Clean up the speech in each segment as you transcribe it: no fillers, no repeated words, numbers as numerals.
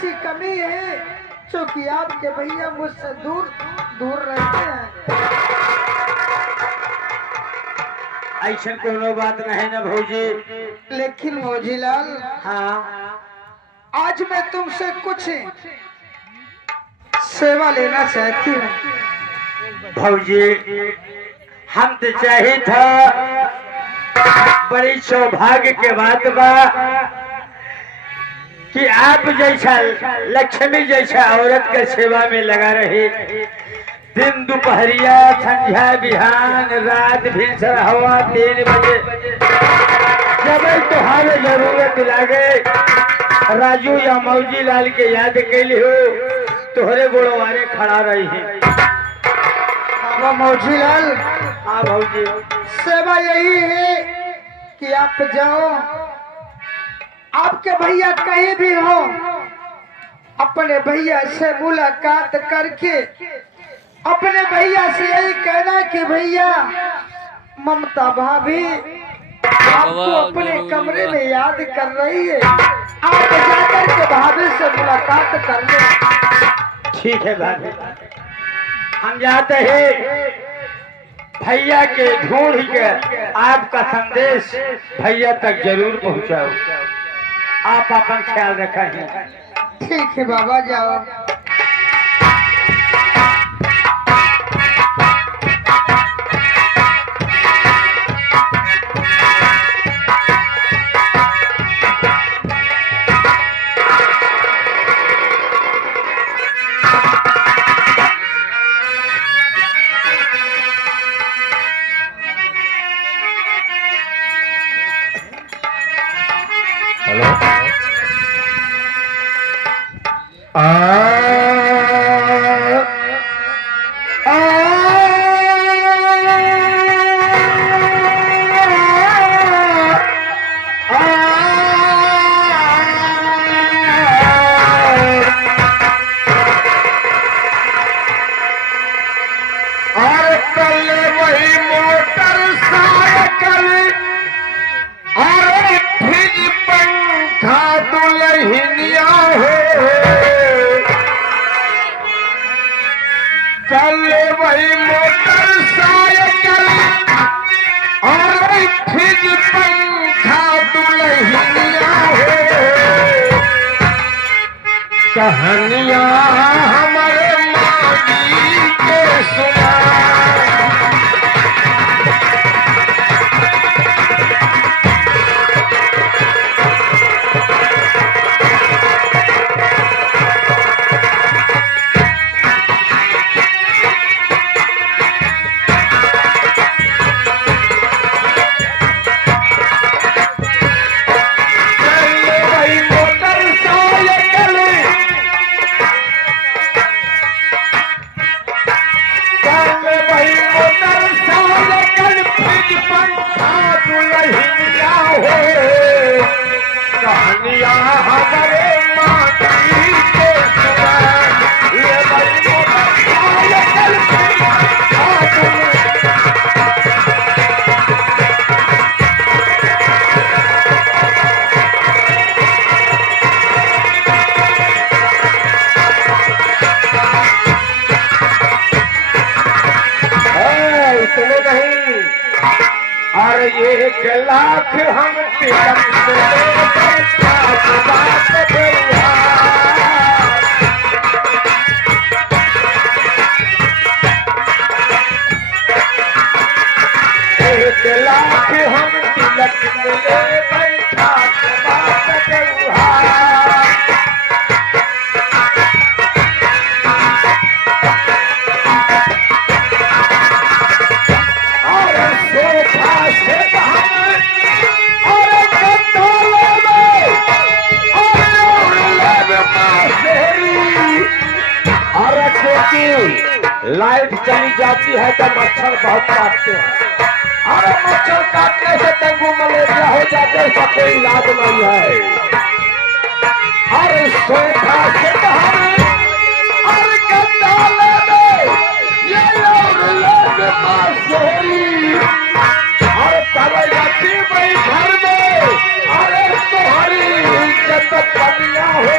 सी कमी है क्योंकि आपके भैया मुझसे दूर दूर रहते हैं। ऐसा कोनो बात नहीं ना भौजी। लेकिन मौजीलाल, हाँ आज मैं तुमसे कुछ सेवा लेना चाहती हूँ। भौजी, हम तो चाहिए था, बड़ी सौभाग्य के बात बा कि आप जैसा लक्ष्मी जैसा औरत के सेवा में लगा रहे। दिन दोपहरिया, संध्या, बिहान, रात, भिनसर हवा 3 बजे जब तुम्हारे जरूरत लागे राजू या मौजी लाल के याद कैली हो, तोहरे गोड़वारे खड़ा रही है। वो मौजीलाल, हाँ भौजी, सेवा यही है कि आप जाओ, आपके भैया कहीं भी हो, अपने भैया से मुलाकात करके अपने भैया से यही कहना कि भैया ममता भाभी आपको अपने कमरे में याद कर रही है, आप जाकर के भाभी से मुलाकात कर ले। ठीक है भाभी, हम जाते हैं। भैया के ढूंढ के आपका संदेश भैया तक जरूर पहुंचाओ। आप अपन ख्याल रखें। ठीक है बाबा, जाओ। हेलो, कल वही मोटरसाइकिल और फ्रिज पंखा दुल्हनिया हो। कहानियां हमारे माजी के सुना। और 1 लाख हम तिलक हम तिलक मिले बैठा बात लाइट चली जाती है तो मच्छर बहुत काटते हैं। अरे मच्छर काटने से डेंगू मलेरिया हो जाते हैं, इसका कोई इलाज नहीं है। अरे सोफा से बाहर अरे गद्दा ले दो, ये लोग मासूरी। अरे तबैयाती भाई घर में अरे तुम्हारी इज्जत बनिया हो।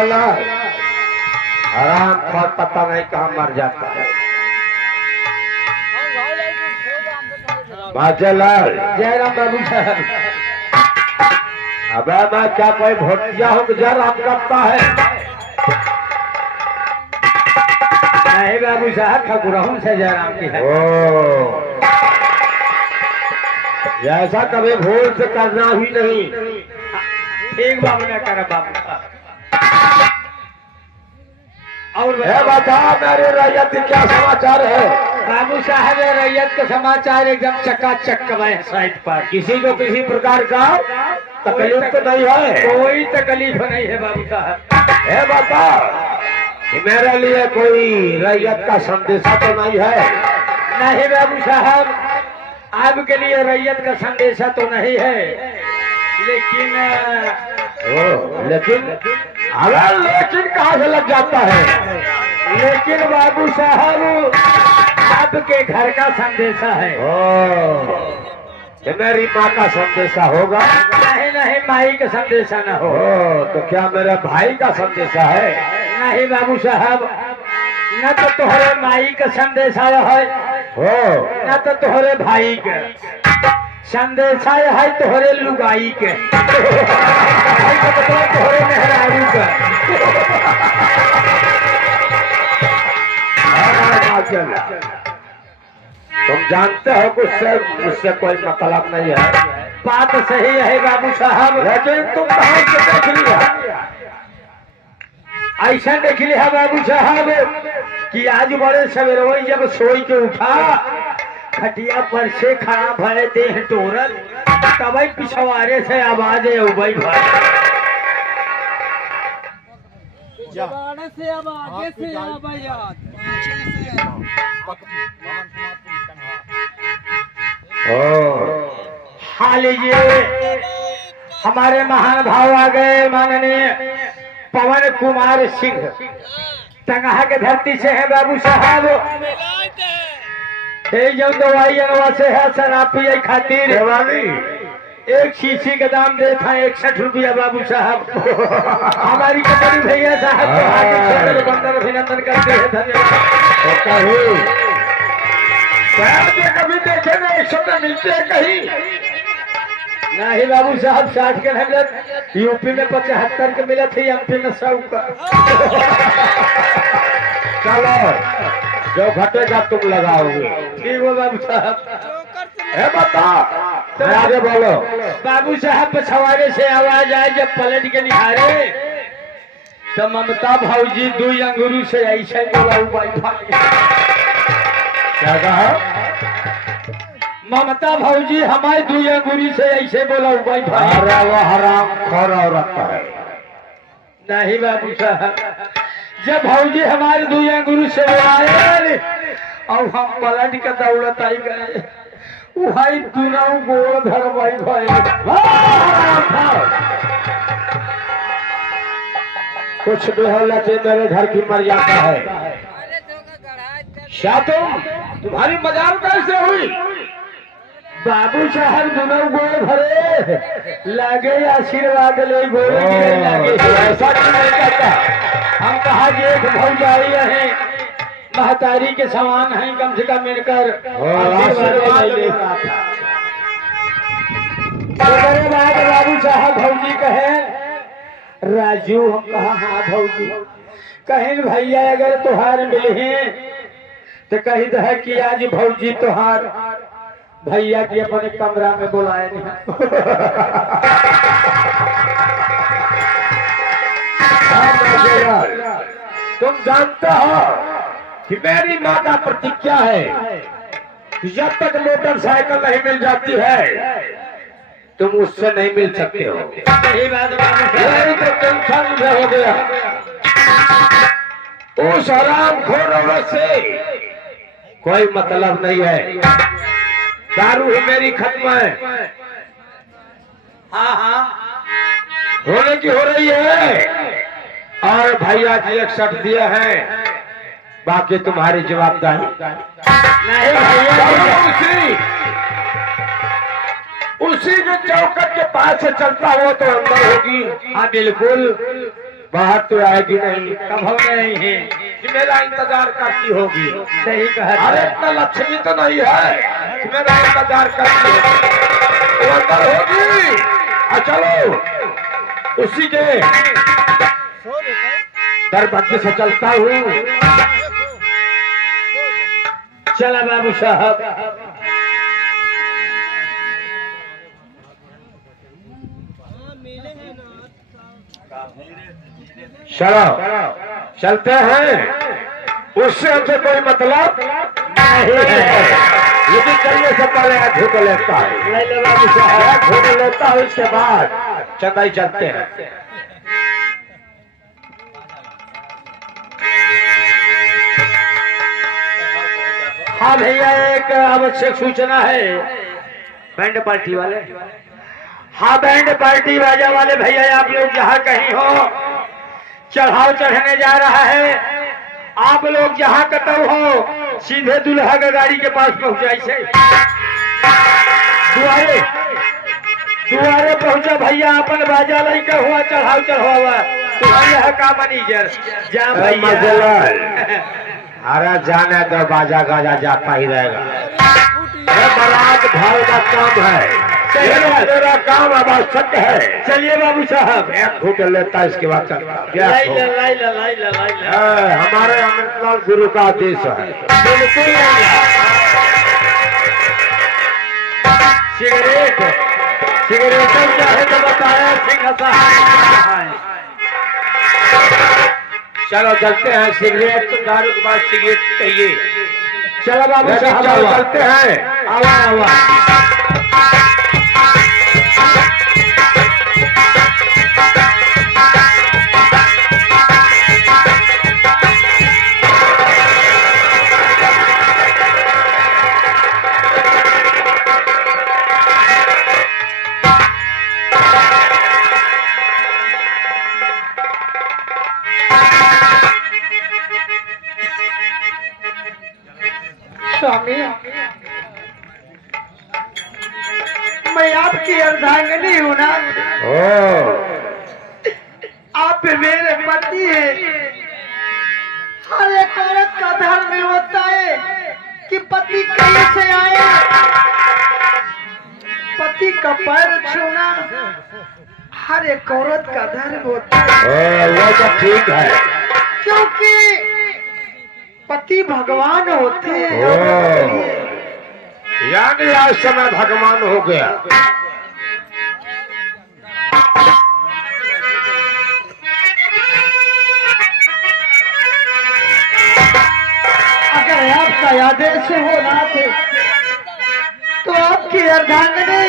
चला आराम खोर पता नहीं कहाँ मर जाता है। माचेलाल जयराम बाबू साहब। अबे मैं क्या कोई भोटिया हूँ कि जयराम करता है? नहीं बाबू साहब, ठकुरहू से जयराम की है। ओ ऐसा कभी भूल से करना ही नहीं। ठीक बाबू ने करा बाबू साहब। और है बता मेरे रैयत के क्या समाचार है? बाबू साहब, रैयत का समाचार एकदम चकाचक कमाए साइड पर। किसी को किसी प्रकार का तकलीफ तो नहीं है? कोई तकलीफ नहीं है बाबू साहब। है बता कि मेरे लिए कोई रैयत का संदेशा तो नहीं है? नहीं बाबू साहब, आपके लिए रैयत का संदेशा तो नहीं है, लेकिन लेकिन अगर लेकिन कहाँ से लग जाता है? लेकिन बाबू साहब आपके घर का संदेशा है। कि मेरी माँ का संदेशा होगा? नहीं नहीं, माई का संदेशा न हो। तो क्या मेरे भाई का संदेशा है? नहीं बाबू साहब, न तो तोहरे माई का संदेशा है, न तो तोहरे भाई के संदेशा है, तोहरे लुगाई के मतलब तोहरे मेहरारू का। तुम जानते हो कि मुझसे कोई मतलब नहीं है। बात सही है बाबू साहब, लेकिन तुम कहाँ से देख लिया? ऐसा देख लिया बाबू साहब कि आज बड़े सवेरे जब सोई के उठा, खटिया पर से खड़ा भय देह टोरल, तबई पिछवाड़े से आवाज है उबई भाई। जबाड़े से अब आगे से अब याद हाँ लीजिए, हमारे महान भाव आ गए माननीय पवन कुमार सिंह टंगहा के धरती से है बाबू साहब। जो दवाई अनवा से है शराब पिए खातिर एक शीशी का दाम देता है 61 रुपया बाबू साहब। हमारी कपड़ी भैया साहब को हार्दिक बंदन अभिनंदन करते हैं, धन्यवाद। कभी देखे ना 100 मिलते हैं कहीं? नहीं बाबू साहब, 60 के नहीं मिलत, यूपी में 75 के मिलत है, एमपी में 100 का। चलो जो घटेगा तुम लगाओगे। ठीक हो बाबू साहब। है बता आगे बोलो। बाबू साहब पछवाड़े से आवाज आए जब पलट के निहारे, तो ममता भौजी 2 अंगुरू से ऐसे बोला क्या कहा? ममता भौजी हमारे 2 अंगुरी से ऐसे बोला भाई भाई। अरे वो हराम खोर औरत है। नहीं बाबू साहब, जब भौजी हमारे 2 अंगुरी से आए और हम पलट के दौड़त आई गए, भाई दोनों गोड़ धर भाई भाई। कुछ भी हो लेकिन मेरे घर की मर्यादा है। क्या तुम्हारी मजाल कैसे हुई? बाबू साहब दोनों गोड़ भरे लागे आशीर्वाद ले गोड़ लागे। ऐसा क्यों नहीं कहता? हम कहा कि एक भौजाई है, महतारी के समान है, कम से कम मिलकर आशीर्वाद ले लेता था। मेरे बाद बाबू साहब भौजी कहे राजू, हम कहा हाँ भौजी, कहें भैया अगर तुहार मिले तो कही है कि आज भौजी तुहार भैया की अपने कमरा में बुलाए नहीं। तुम जानते हो कि मेरी माँ का प्रतिज्ञा है कि जब तक मोटरसाइकिल नहीं मिल जाती है तुम उससे नहीं मिल सकते हो। सही बात यही तो टेंशन मुझे हो गया। उस हरामखोर औरत से कोई मतलब नहीं है। दारू ही मेरी खत्म है। हाँ हाँ, होने की हो रही है और भैया जी 61 दिए हैं, बाकी तुम्हारी जवाबदारी। नहीं भैया उसी के चौकट के पास से चलता हुआ तो अंदर होगी। हाँ बिल्कुल, बाहर तो आएगी नहीं, कब हो नहीं है, कि मेरा इंतजार करती होगी। सही कहा। अरे इतना लक्ष्मी तो नहीं है कि मेरा इंतजार करती होगी। वो अंदर होगी। चलो उसी के दरबद्ध से चलता हूँ। चला बाबू साहब। चलो चलते हैं। उससे हमसे कोई मतलब नहीं है। लेकिन चलने से पहले आँखों को लेता है। ले ले बाबू साहब। आँखों को लेता हूँ, इसके बाद चंदाई चलते हैं। हाँ भैया, एक आवश्यक सूचना है। बैंड पार्टी वाले, हाँ बैंड पार्टी बाजा वाले भैया, आप लोग जहाँ कहीं हो, चढ़ाव चढ़ने जा रहा है। आप लोग जहाँ कतौ हो, सीधे दुल्हा के गाड़ी के पास पहुंचाई से दुआरे दुआरे पहुंचा भैया। अपन बाजा लइका हुआ, चढ़ाव चढ़ावा तुम्हारे का मैनेजर जा भैया। अरे जाने दो, बाजा गाजा जाता ही रहेगा। ये बारात भाव का काम है। मेरा काम आवश्यक है। चलिए बाबू साहब। एक घूट लेता है, इसके बाद चलता। लाइला लाइला लाइला लाइला। हमारे अमृतलाल गुरु का आदेश है। बिल्कुल सिगरेट सिगरेट चाहे तो बताया सिंह साहब। चलो चलते हैं। सिगरेट तो दारू के बाद सिगरेट चाहिए। चलो बाबू साहब, चलो चलते हैं। आवा आवा। स्वामी, मैं आपकी अर्धांगिनी हूँ ना। आप मेरे पति हैं। हर एक औरत का धर्म होता है कि पति कहीं से आए, पति का पैर छूना हर एक औरत का धर्म होता है। वो तो ठीक है। क्योंकि पति भगवान होते हैं औरत के लिए। यानी आज समय भगवान हो गया। अगर आपका आदेश हो नाथ, तो आपकी अर्धांगिनी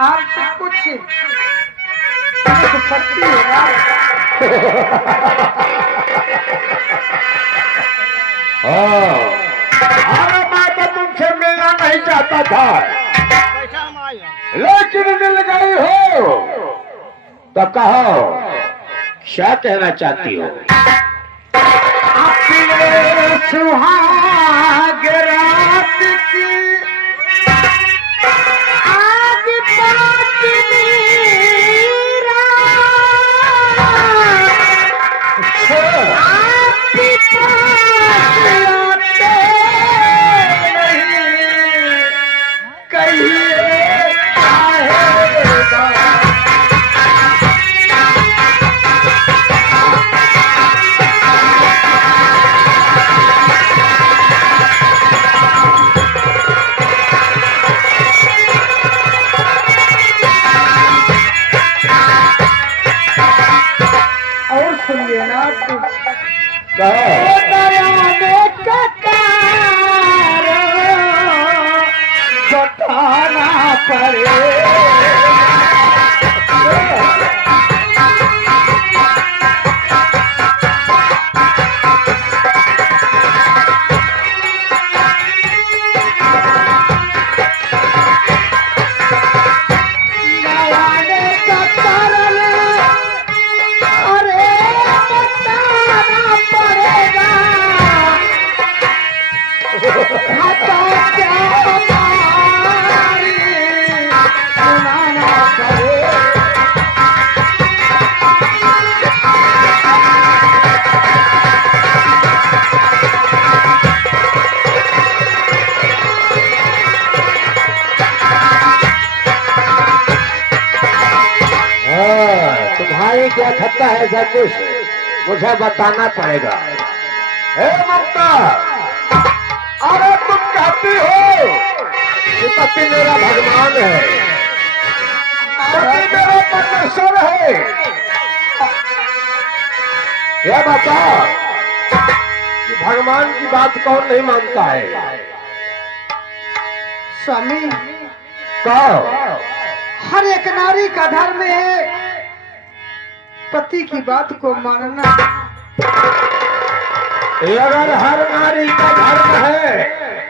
आपसे कुछ सकती है अरे मैं तो तुमसे मिलना नहीं चाहता था, लेकिन मिल गई हो तो कहो क्या कहना चाहती हो। अपने सुहाग रात की आग पातनी आपकी पास आते नहीं, कहिए चाहेगा। और सुनिए ना आप, बताना पड़े। नवाने का कारण अरे बताना पड़ेगा। खाता क्या हमारी क्या खत्ता है सब कुछ मुझे बताना पड़ेगा। हे ममता, अरे तुम कहती हो कि पति मेरा भगवान है, पति मेरा परमेश्वर है, यह बता कि भगवान की बात कौन नहीं मानता है? स्वामी, कहो। हर एक नारी का धर्म है पति की बात को मानना। अगर हर नारी का धर्म है